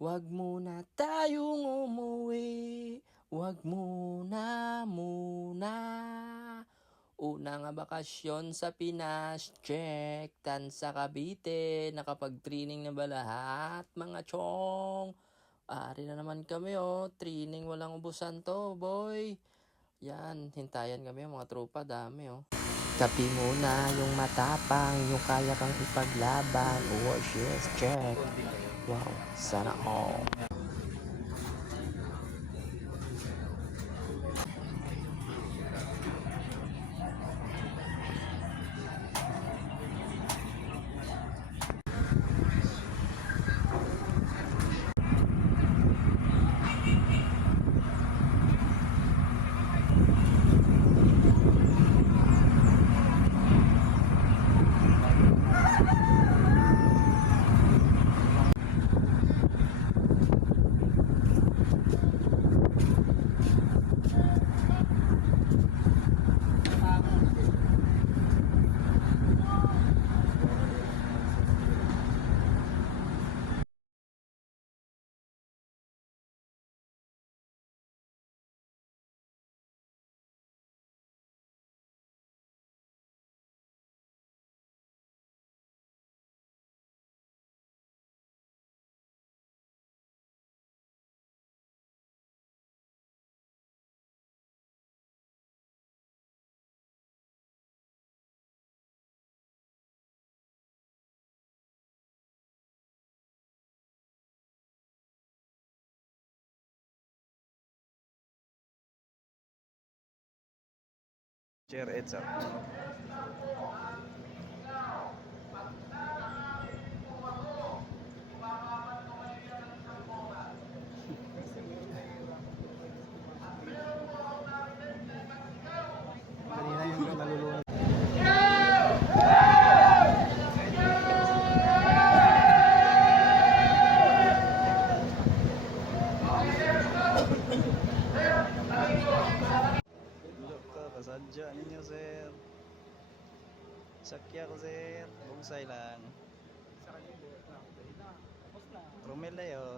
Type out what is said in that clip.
Wag muna tayong umuwi, wag muna. Una nga bakasyon sa Pinas, check. Tan sa Cavite, nakapag-training na ba lahat mga chong? Ari na naman kami training walang ubusan to boy. Yan, hintayan kami mga tropa, dami Kapi muna, yung matapang, yung kaya kang ipaglaban. Oh, yes, check. Wow, sana all. Chair heads up. Kanina yung nalulunod. Look ka, kasadya ninyo sir. Sakya ko sir. Bungsay lang. Romel na yun.